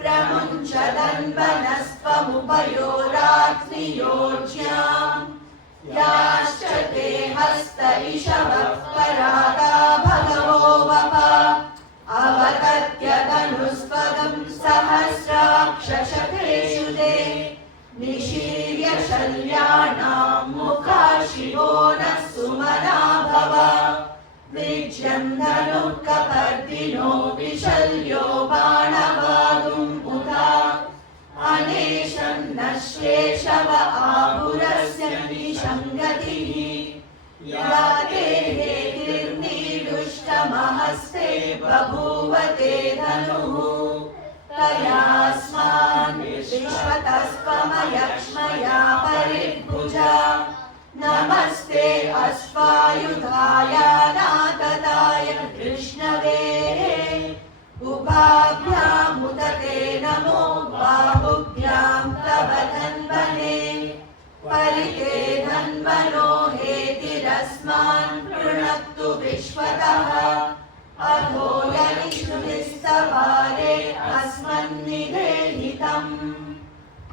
प्रमुञ्चदन्व नियोज्याम् याश्च ते हस्त इषवः परागा भगवो वप अवतत्य धनुस्पदं सहस्राक्षशतेषु ते निशीर्य शल्याणां मुखा शिवो नः सुमना भव विज्यं धनुः कपर्दिनो विशल्यो बाणवागुं पुता अनेशं नश्येशव आहुरस्य निशङ्गतिः या देहेर्निदुष्टमहस्ते बभूव ते धनुः तयास्मान् विश्वतस्त्वमयक्ष्मया परिभुजा नमस्ते अश्वायुधाय नातताय कृष्णवे उभाभ्यामुदते नमो बाहुभ्यां तव धन्वने परिते धन्वनो हेतिरस्मान् पृणक्तु विश्वतः अधो यनिषुनिस्तवारे अस्मन्निधेहितम्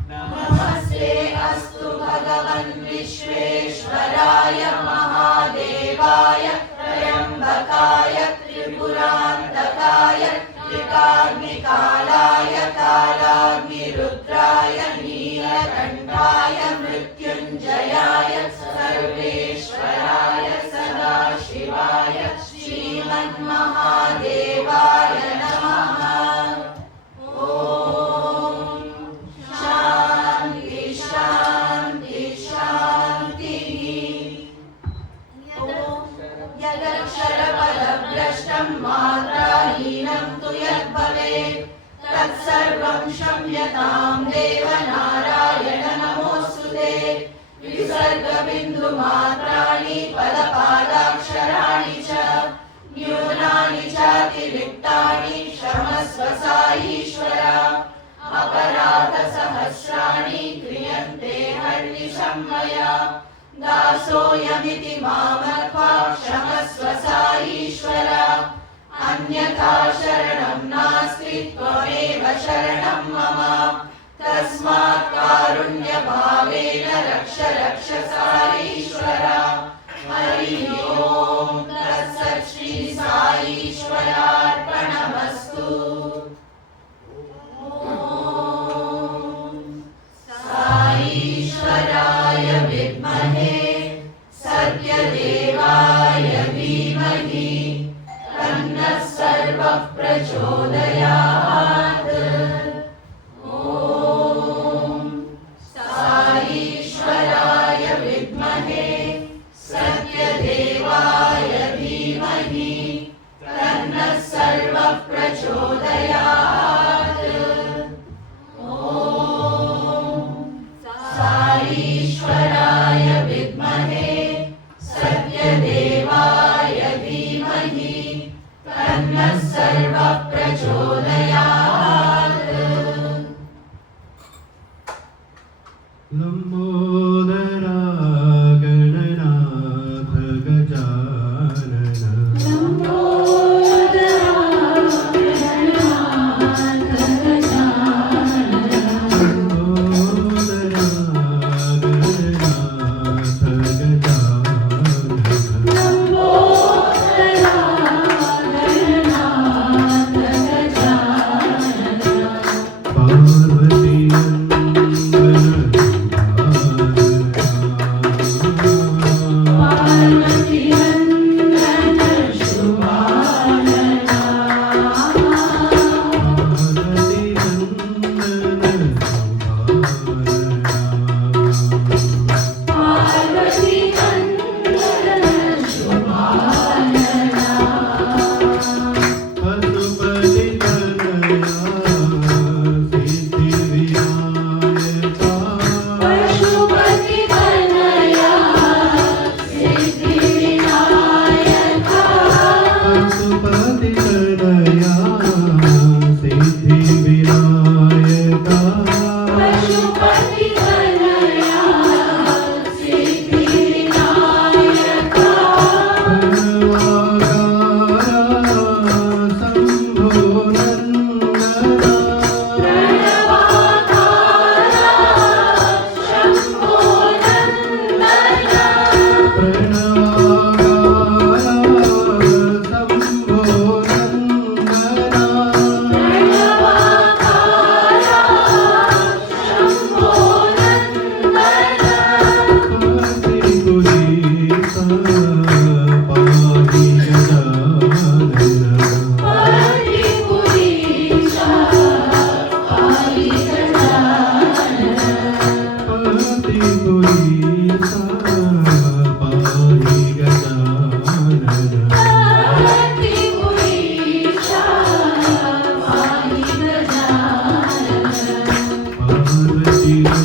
नमस्ते अस्तु भगवन् विश्वेश्वराय महादेवाय त्र्यम्बकाय त्रिपुरान्तकाय त्रिकाग्निकालाय कालाग्निरुद्राय नीलकण्ठाय मृत्युञ्जयाय सर्वेश्वराय सदाशिवाय श्रीमन्महादेवाय नमः। ॐ शान्ति शान्ति शान्तिः। यदक्षरपदभ्रष्टं मात्राहीनं तु यद्भवेत् तत्सर्वं क्षम्यतां देव नारायण नमोऽस्तु ते। विसर्गबिन्दुमात्राणि पदपादाक्षराणि च न्यूनानि चातिरिक्तानि क्षमस्व साईश्वर। अपराधसहस्राणि क्रियन्ते हर्निशं मया दासोऽयमिति मामर्त्वा क्षमस्व साईश्वर। अन्यथा शरणं नास्ति त्वमेव शरणं मम तस्मात् कारुण्यभावेन रक्ष रक्ष साईश्वर। हरि ओम तत्सत् श्री साईश्वरार्पणमस्तु। साईश्वराय विद्महे सत्यदेवाय धीमहि तन्नः सर्वः प्रचोदयात्। ॐ साईश्वराय विद्महे सत्यदेवाय धीमहि तन्नः सर्वः प्रचोदयात्। ॐ साईश्वराय विद्महे सत्यदेवाय धीमहि तन्नः सर्वः प्रचोदयात्। लंबोदरा गणनाथ गजानन लंबोदरा गणनाथ गजानन लंबोदरा गणनाथ गजानन लंबोदरा गणनाथ गजानन पार्वती नंदन पती पुरीसा पाहि Gajanan Parvati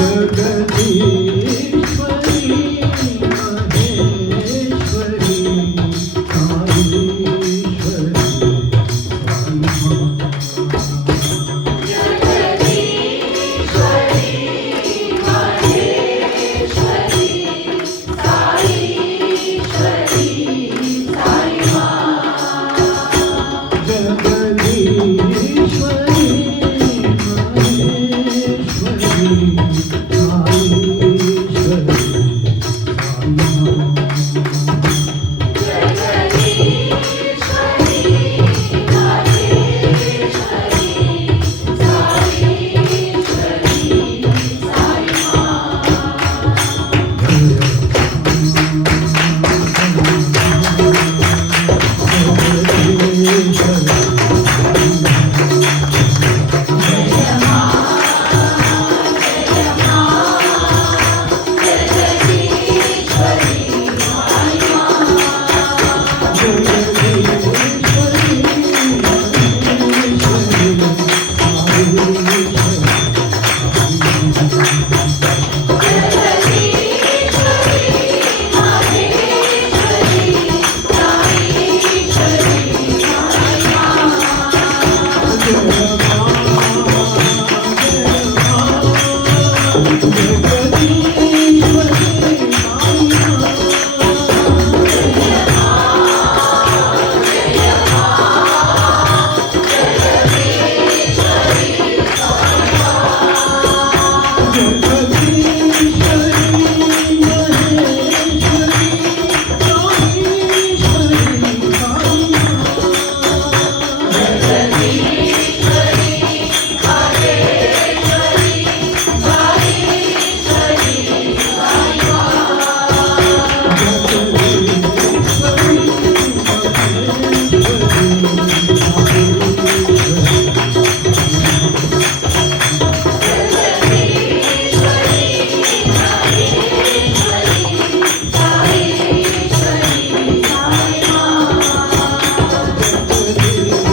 You're the moon and the stars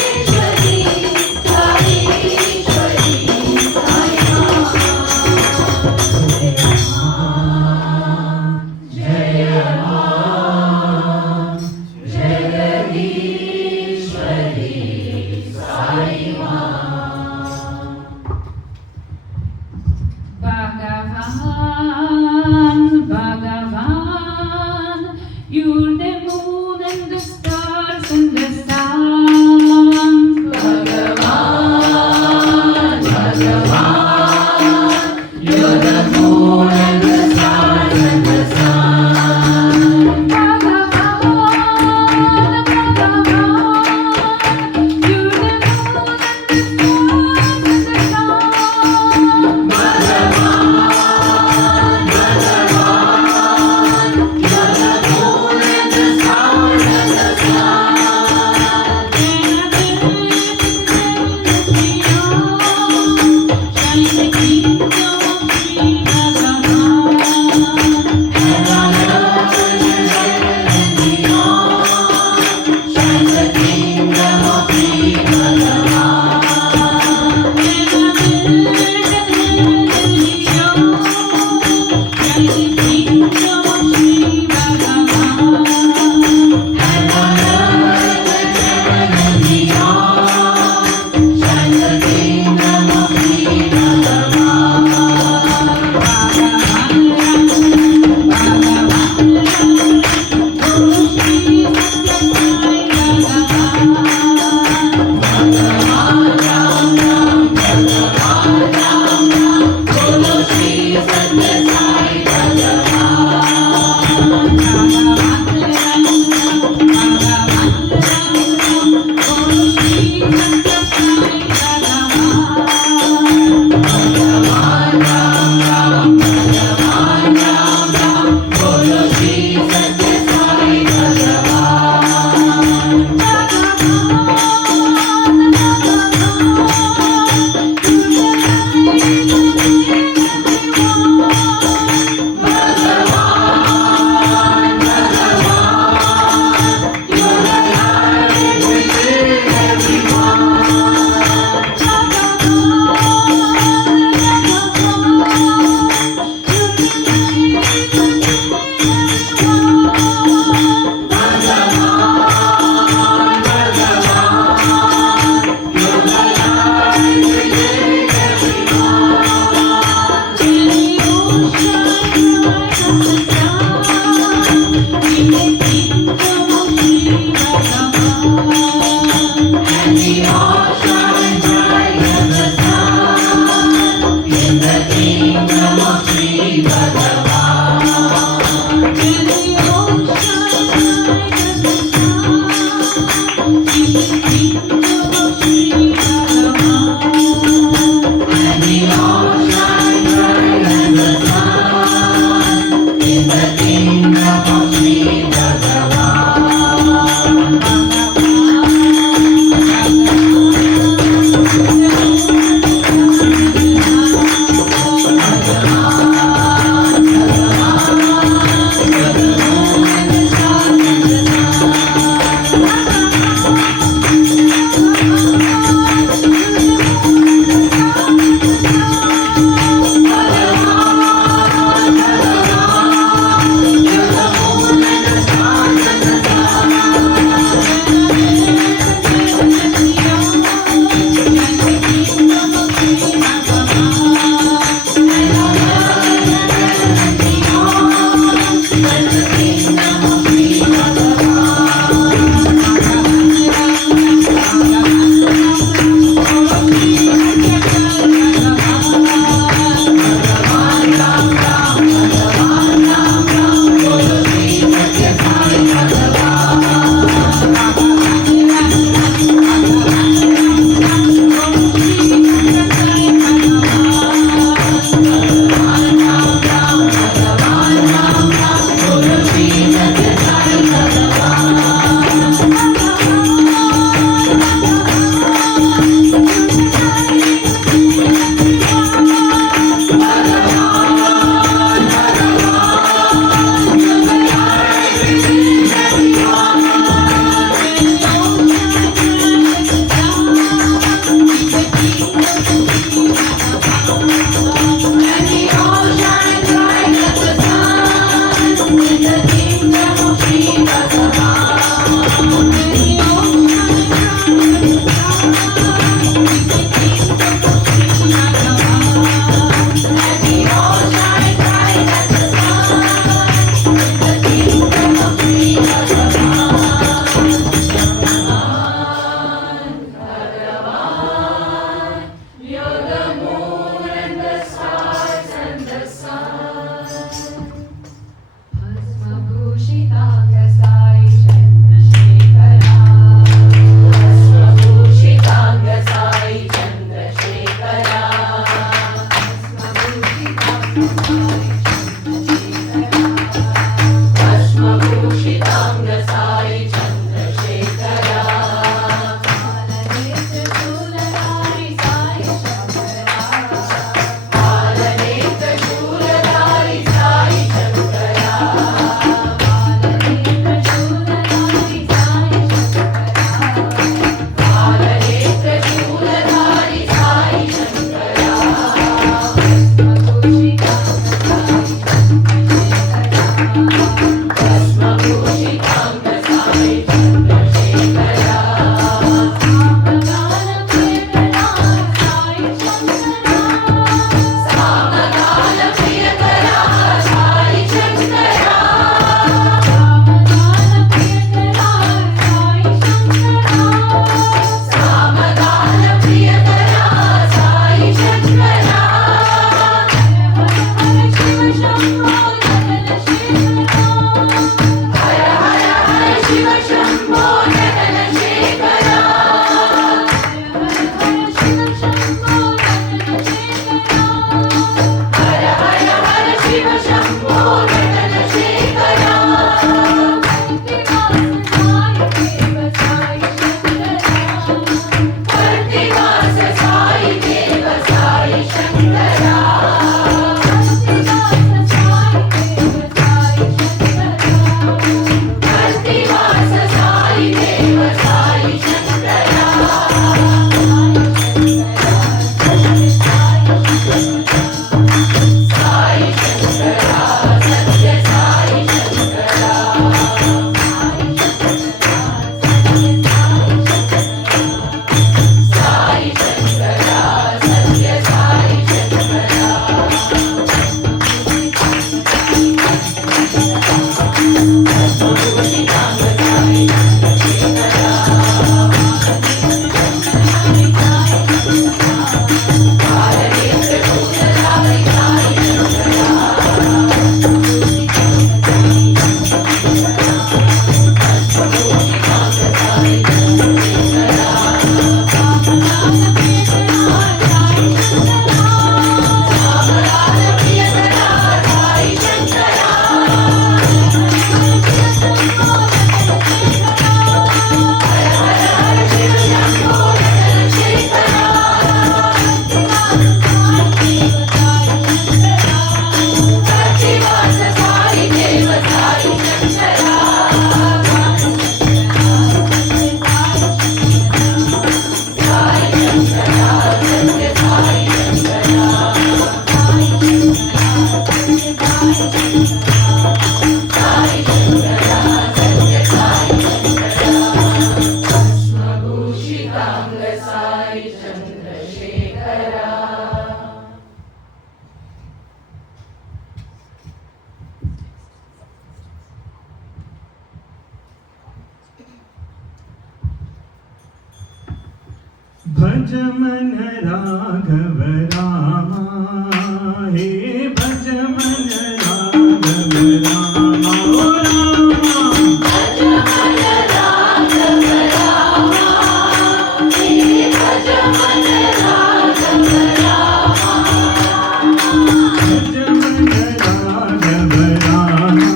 and the sun. Bhagavan, Bhagavan, you're the moon and the stars and the sun. Bhagavan, Bhagavan, you're the moon and the stars and the sun. Bhagavan, Bhagavan, you're the moon and the stars and the sun. Shines the kingdom of Sri Bhagavan. And on earth and heaven and beyond, shines the kingdom of Sri Bhagavan. Bolo Shri Satya Sai Bhagavan. भज मन राघव रामा हे भज मन राघव रामा ओ रामा भज मन राघव रामा हे भज मन राघव रामा भज मन राघव रामा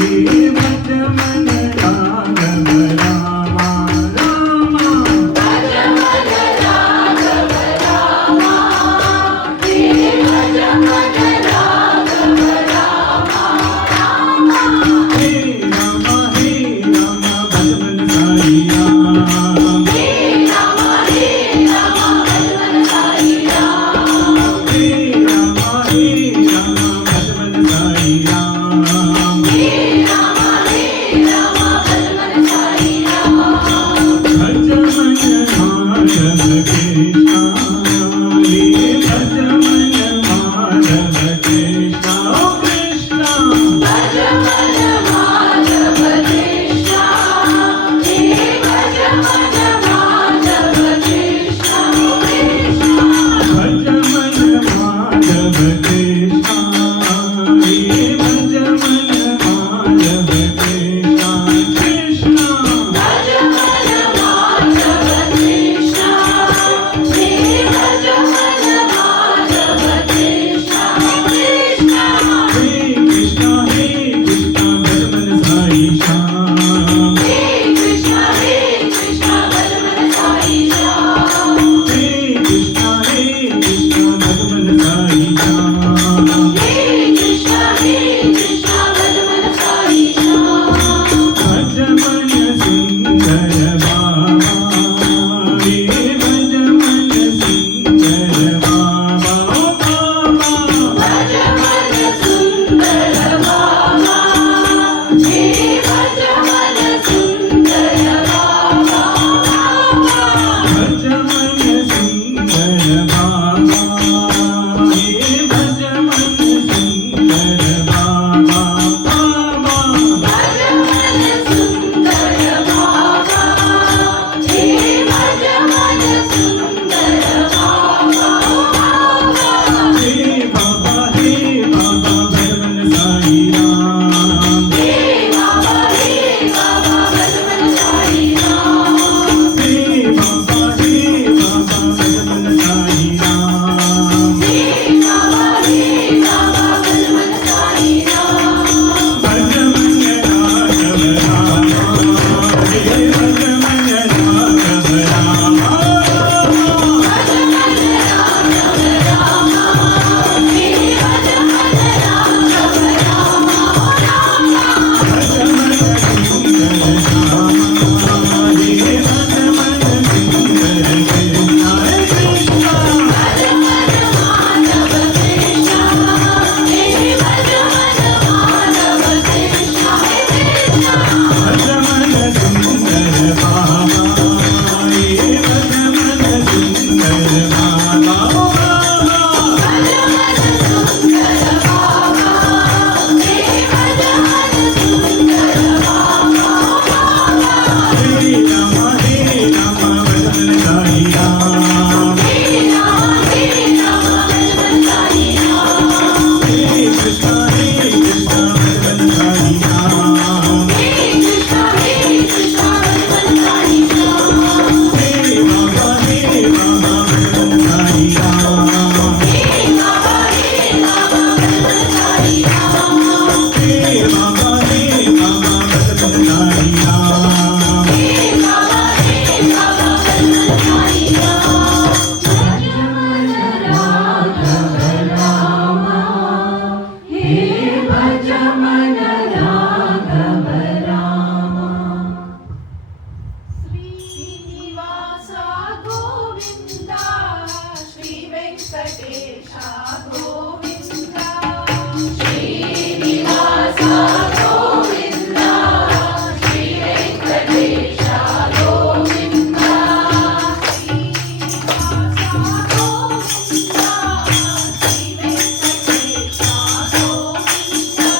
हे भज मन राघव रामा रामा भज मन राघव रामा हे भज मन राघव रामा रामा हे रामा भज मन साई राम हे राम भज मन साई राम हे रामा भज मन साई राम हे राम भज मन साई राम भज मन माधव कृष्ण हे भज मन माधव कृष्ण ओ कृष्ण भज मन माधव कृष्ण हे भज मन माधव कृष्ण कृष्ण भज मन माधव कृष्ण हे भज मन माधव कृष्ण कृष्ण भज मन माधव कृष्ण हे भज मन माधव कृष्ण कृष्ण हे कृष्ण भज मन साई श्याम हे कृष्ण भज मन साई श्याम हे कृष्ण भज मन साई श्याम हे कृष्ण भज मन साई श्याम भज मन सुंदर बाबा हे भज मन सुंदर बाबा ओ बाबा भज मन सुंदर बाबा हे भज मन सुंदर बाबा भज मन सुंदर बाबा हे भज मन सुंदर बाबा बाबा भज मन सुंदर बाबा हे भज मन सुंदर बाबा हे बाबा भज मन साई राम हे बाबा भज मन साई राम हे बाबा भज मन साई राम हे बाबा भज मन साई राम भज मन राघव रामा हे भज मन राघव रामा भज मन राघव रामा हे भज मन राघव रामा रामा भज मन सुंदर रामा हे भज मन सुंदर कृष्ण हे कृष्ण भज मन माधव कृष्ण हे भज मन माधव कृष्ण हे कृष्ण भज मन सुंदर बाबा हे भज मन सुंदर बाबा भज मन सुंदर बाबा हे भज मन सुंदर बाबा हे राम भज मन साई राम हे राम भज मन साई राम हे कृष्ण भज मन साई राम हे कृष्ण भज मन साई राम हे बाबा भज मन साई राम हे बाबा भज मन साई राम हे बाबा भज मन साई राम हे बाबा भज मन साई राम भज मन राघव रामा हे भज मन राघव रामा श्रीनिवासा गोविंदा श्री वेंकटेशा गोविंदा श्रीनिवासा गोविंदा श्री वेंकटेशा गोविंदा श्रीनिवासा गोविंदा श्री वेंकटेशा गोविंदा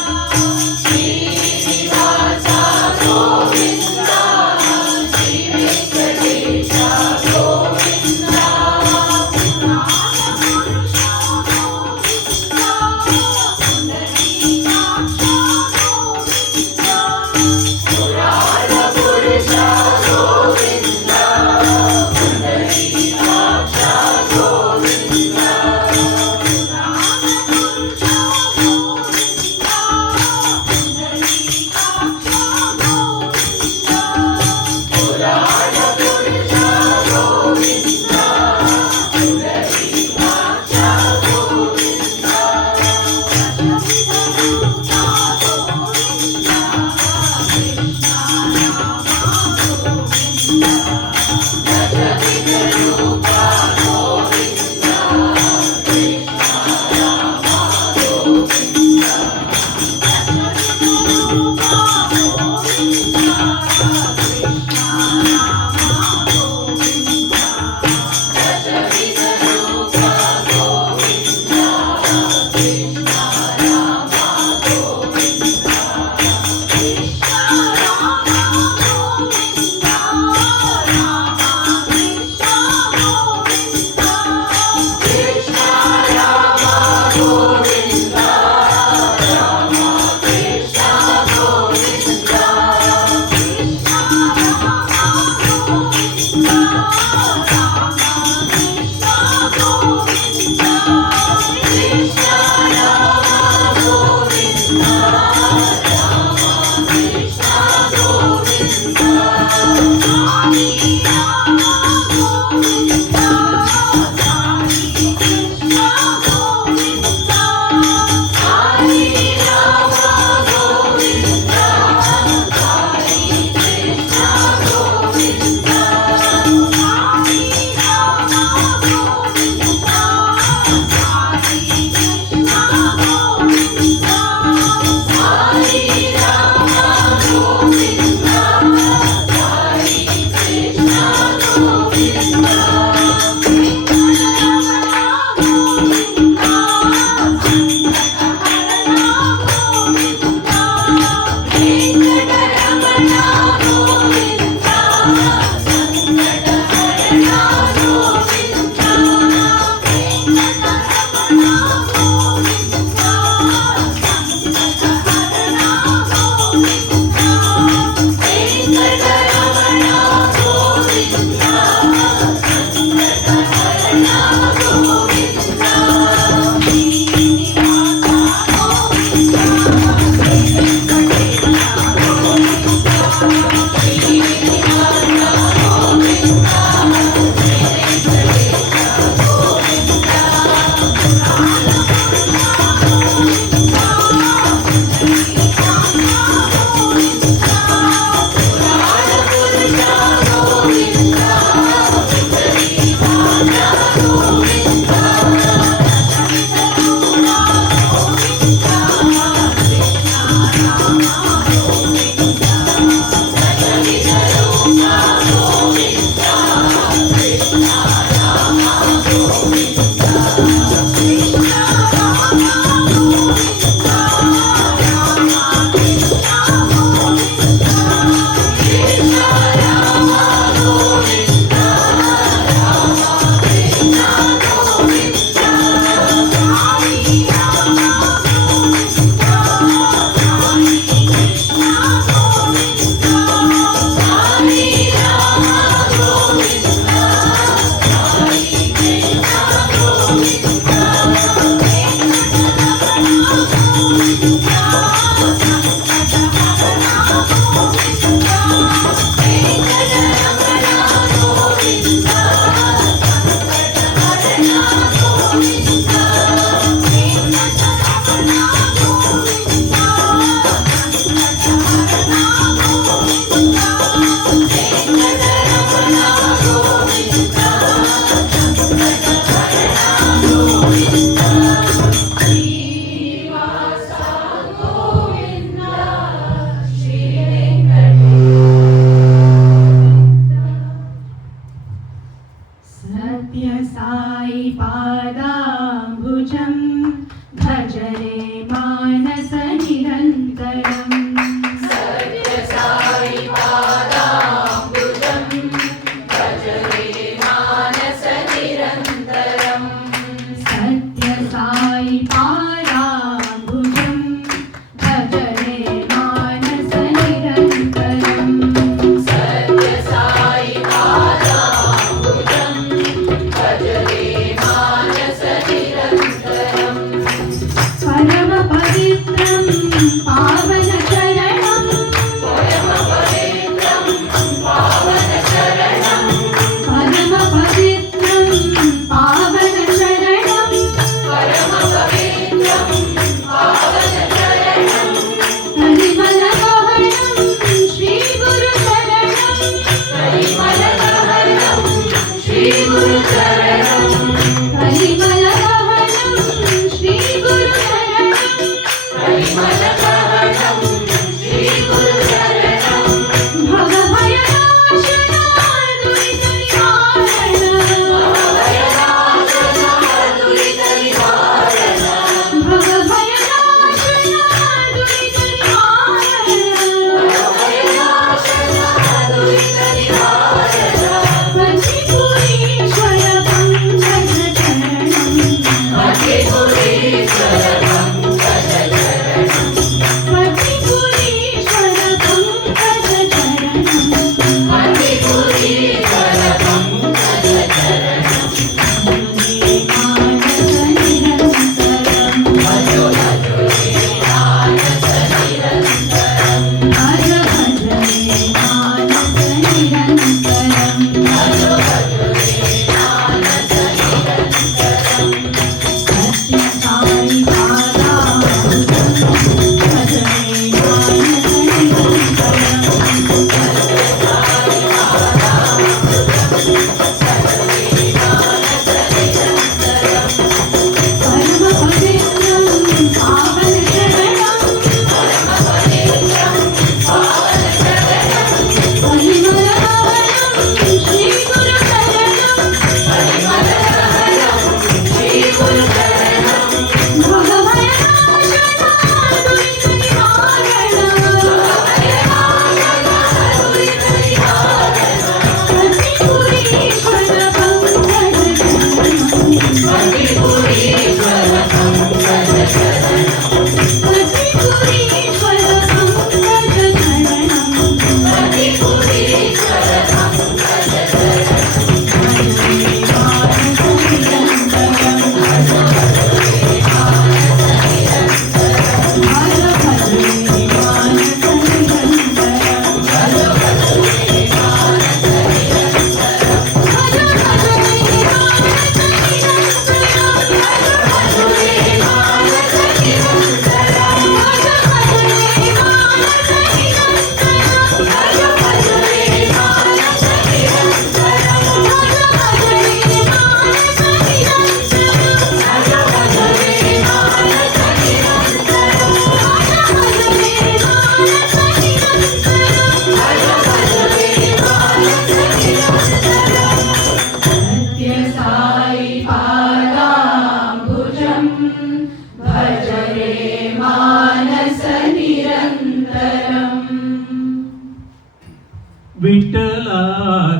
विठ्ठला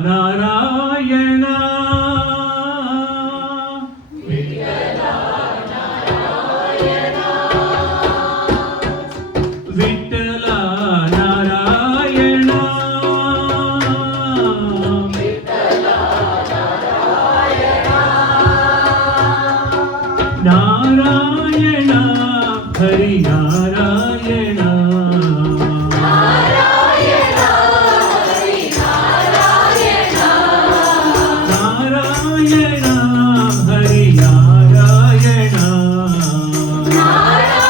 नारायणा विठ्ठला नारायणा नारायणा हरी नारायणा नारायणा हरी नारायणा नारायणा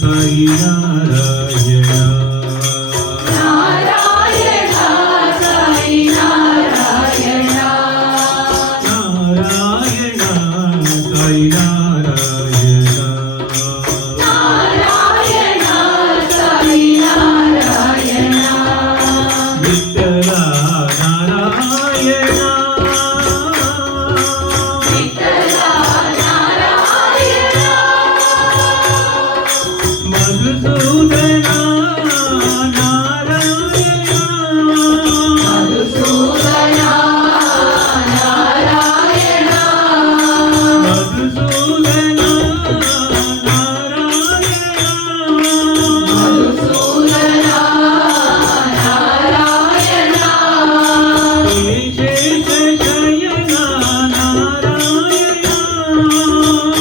हरी नारायणा नारायणा हरी नारायणा विठ्ठला नारायणा मधुसूदना नारायणा मधुसूदना नारायणा शेष शयना नारायणा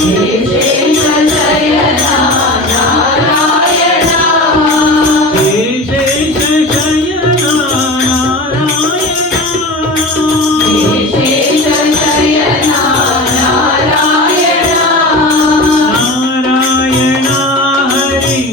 शेष शयना नारायणा हरि नारायणा नारायणा हरि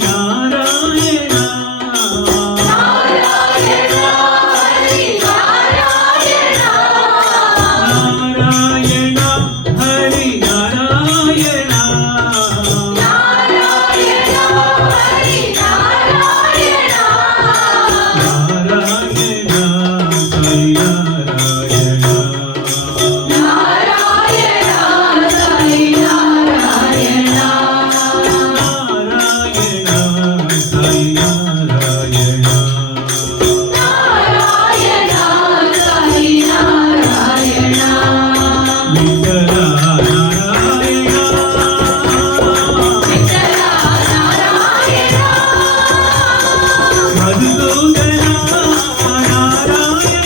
नारायणा नारायणा हरि नारायणा नारायणा हरि नारायणा विठ्ठला नारायणा मधुसूदना नारायणा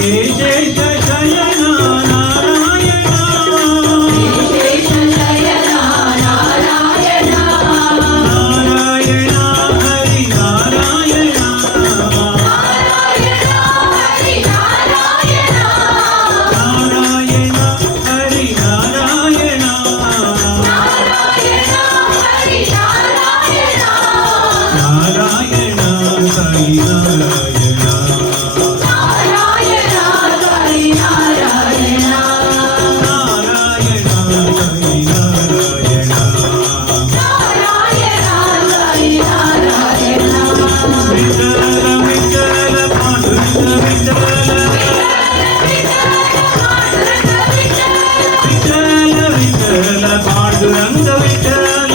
शेष शयना नारायणा नारायणा हरि नारायणा नारायणा हरि नारायणा नारायणा हरि नारायणा नारायणा हरि नारायणा विठ्ठल विठ्ठल पांडुरंग विठ्ठल विठ्ठल विठ्ठल पांडुरंग विठ्ठल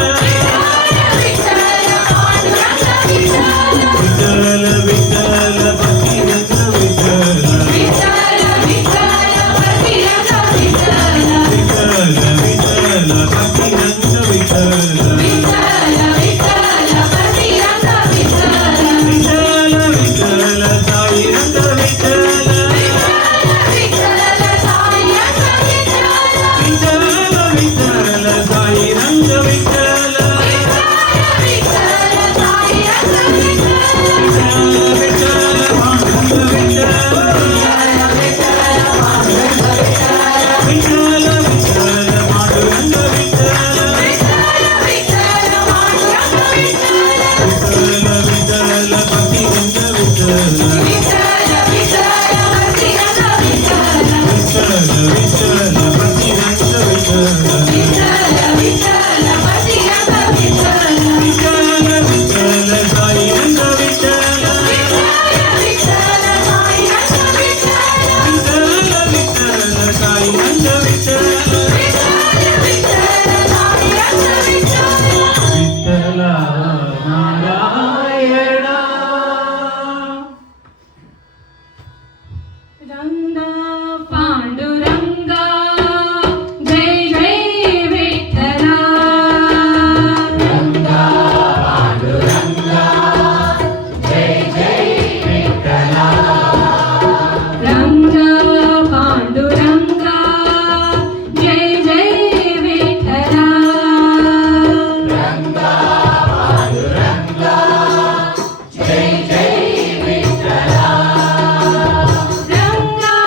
विठ्ठल विठ्ठल भक्तिरंग विठ्ठल विठ्ठल विठ्ठल भक्तिरंग विठ्ठल विठ्ठल विठ्ठल साई रंग विठ्ठल विठ्ठल विठ्ठल साई रंग विठ्ठल विठ्ठल पांडुरंग विठ्ठल विठ्ठल विठ्ठल पांडुरंग विठ्ठल विठ्ठल विठ्ठल भक्तिरंग विठ्ठल विठ्ठल विठ्ठल भक्तिरंग विठ्ठल विठ्ठल विठ्ठल साई रंग विठ्ठल रंगा पांडुरंगा जय जय विठ्ठला रंगा पांडुरंगा जय जय विठ्ठला रंगा पांडुरंगा जय जय विठ्ठला रंगा पांडुरंगा जय जय विठ्ठला रंगा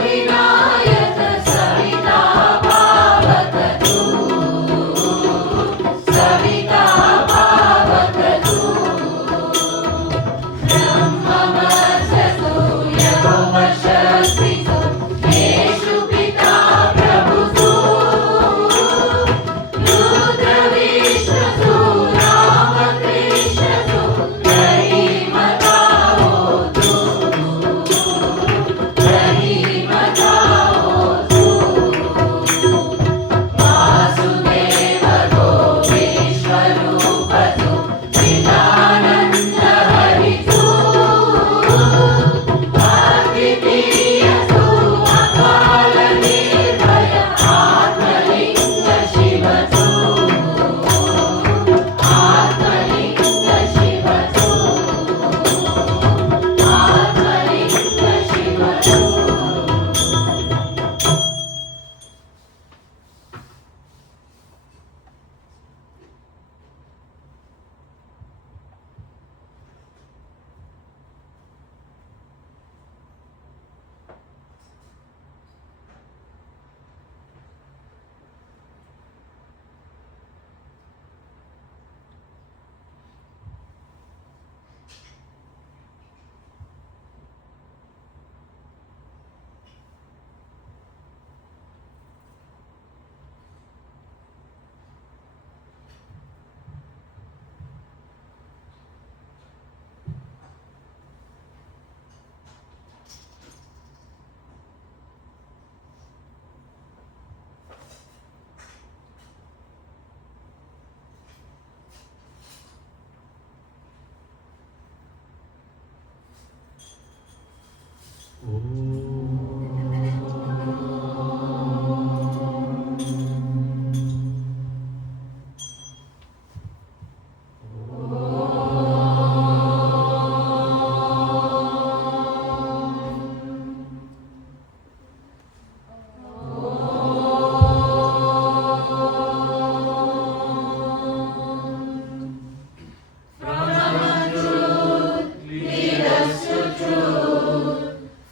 विनायक सविता पावक सविता पावक ब्रह्मवसतु यो वशक्तिषु येषु पिता प्रभुषु रुद्रविष्णुषु रामकृष्णषु रहीमतावतु रहीमतावतु वासुदेव गोपेश्वरूपतु चिदानन्द हरिषु अद्वितीयसु अकाल निर्भय आत्मलिङ्ग शिवसु आत्मलिङ्ग शिवसु आत्मलिङ्ग शिवसु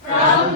From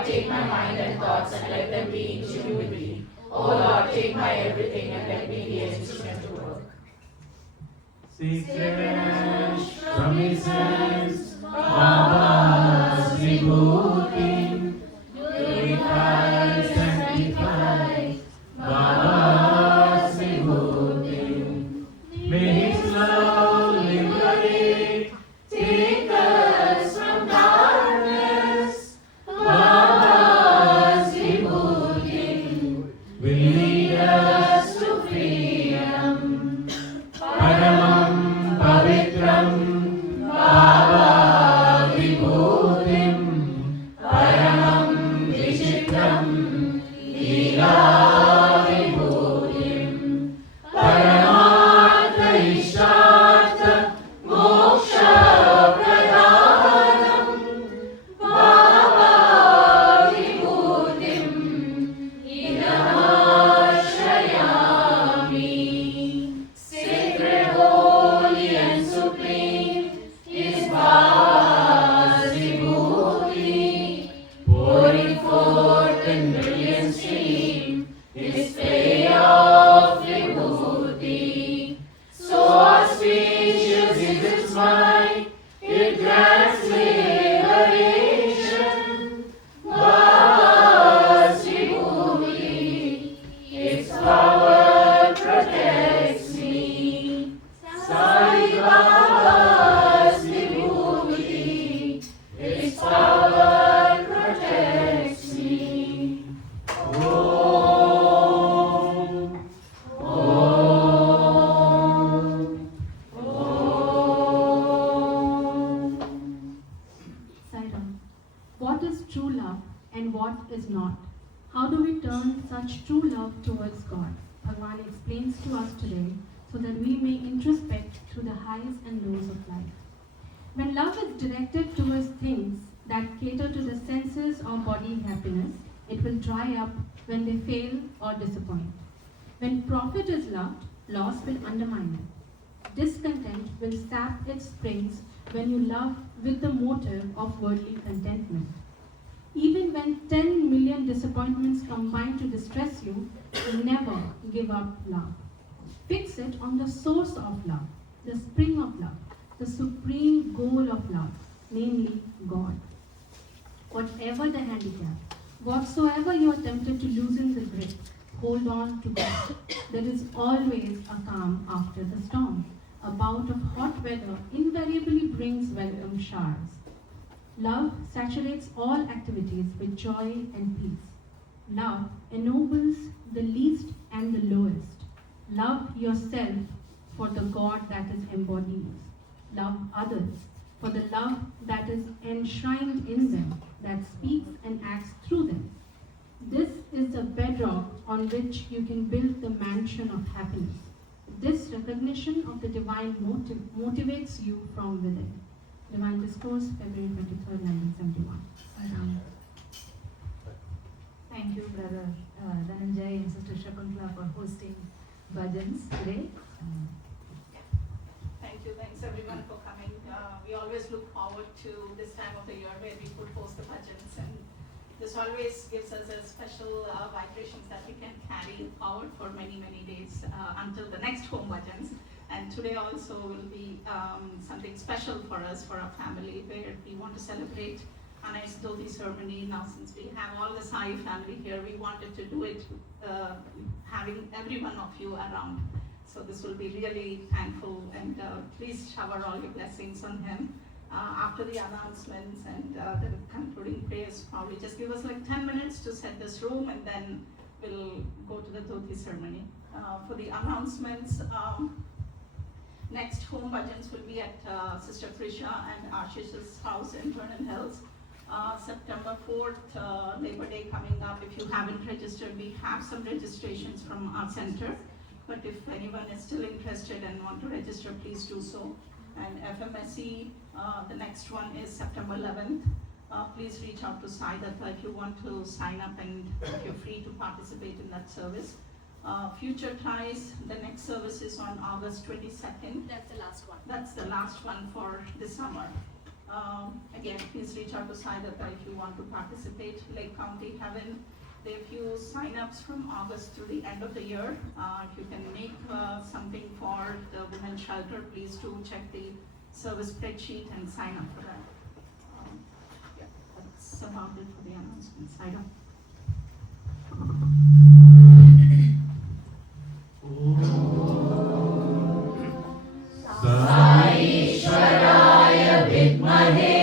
Lord, take my mind and thoughts and let them be in tune with thee. O Lord, take my everything and let me be an instrument to work. Secret from his hands, Baba's rebooting. Purify, sanctify, Baba's rebooting. May his love liberate, take us from darkness. Baba's rebooting will lead us to freedom. Paramam Pavitram Baba Vibhutim Paramam Vichitram Leela Vibhutim Paramartha Ishtartha Moksha Pradhanam Baba Vibhutim Idamashayami. Sacred, holy and supreme is Baba's Vibhuti, pouring forth in brilliant stream His play of Vibhuti. So auspicious is its might, it grants liberation. Baba's Vibhuti, its power protects me. Sai Baba's Vibhuti, its power protects me. Om, Om, Om. Sairam. What is true love and what is not? How do we turn such true love towards God? Bhagavan explains to us today so that we may introspect through the highs and lows of life. When love is directed towards things that cater to the senses or body happiness, it will dry up when they fail or disappoint. When profit is loved, loss will undermine it. Discontent will sap its springs when you love with the motive of worldly contentment. Even when 10 million disappointments combine to distress you, never give up love. Fix it on the source of love, the spring of love, the supreme goal of love, namely God. Whatever the handicap, whatsoever you are tempted to loosen the grip, hold on to God. There is always a calm after the storm. A bout of hot weather invariably brings welcome showers. Love saturates all activities with joy and peace. Love ennobles the least and the lowest. Love yourself for the God that is embodied. Love others for the love that is enshrined in them, that speaks and acts through them. This is the bedrock on which you can build the mansion of happiness. This recognition of the divine motivates you from within. Divine Discourse, February 23rd, 1971. Aram. Thank you, Brother Dhananjay and Sister Shakuntala for hosting bhajans today. Thanks everyone for coming. We always look forward to this time of the year where we could host the bhajans, and this always gives us a special vibrations that we can carry forward for many days until the next home bhajans. And today also will be something special for us, for our family, where we want to celebrate a nice Dhoti ceremony. Now since we have all the Sai family here, we wanted to do it having every one of you around. So this will be really thankful, and please shower all your blessings on him. After the announcements and the concluding prayers, probably just give us like 10 minutes to set this room, and then we'll go to the Dhoti ceremony. For the announcements, next home bhajans will be at Sister Trisha and Ashish's house in Vernon Hills. September 4th, Labor Day coming up. If you haven't registered, we have some registrations from our center. But if anyone is still interested and want to register, please do so. And FMSE, the next one is September 11th. Please reach out to Sai Datta if you want to sign up, and if you're free to participate in that service. Future Ties, the next service is on August 22nd. That's the last one. That's the last one for this summer. Again, please reach out to Sai Datta if you want to participate. Lake County Heaven, they have few sign-ups from August through the end of the year. If you can make something for the women's shelter, please do check the service spreadsheet and sign up for that. Yeah, that's about it for the announcements. Saida. ईश्वराय विद्महे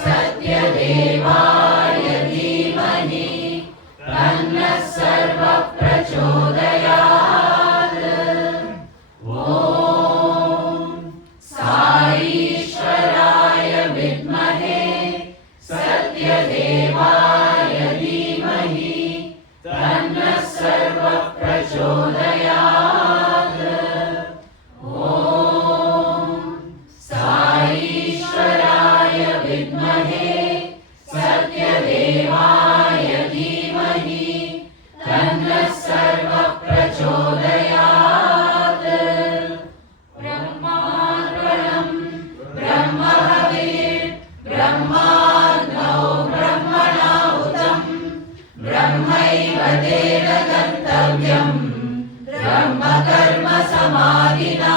सत्यदेवाय धीमहि तन्नः सर्वः प्रचोदयात् ॐ साईश्वराय विद्महे सत्यदेवाय धीमहि तन्नः सर्वः प्रचोदयात् ॐ साईश्वराय विद्महे सत्यदेवाय धीमहि तन्नः सर्वः प्रचोदयात् ब्रह्मार्पणम् ब्रह्महविः ब्रह्माग्नौ ब्रह्मणाहुतम् ब्रह्मैव तेन गन्तव्यम् ब्रह्मकर्म समाधिना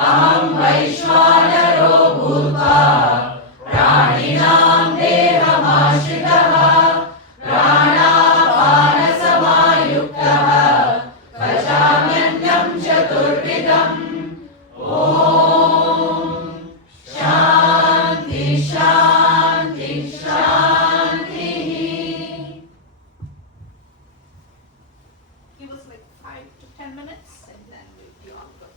अहं वैश्वानरो भूत्वा प्राणिनां देहमाश्रितः प्राणापानसमायुक्तः पचाम्यन्नं चतुर्विधम् ॐ शान्ति शान्ति शान्तिः. Give us like 5 to 10 minutes and then we'll be all good.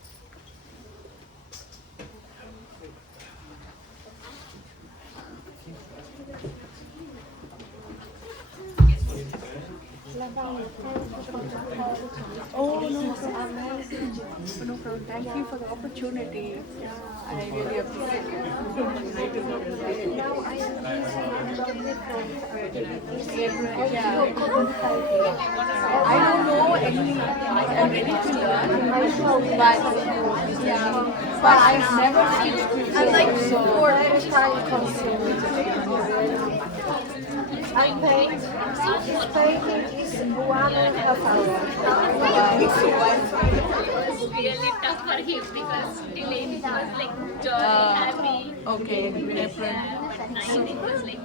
Oh, no problem. Thank you for the opportunity. Yeah, I really appreciate it. Yeah. I don't know anything. I'm ready to learn, but yeah, but I've never seen scripture. I like so. I'm paid. His painting is 1.5 hours. Really tough for him because Delaney was like jolly, happy. Okay, Yeah, but 9 it was like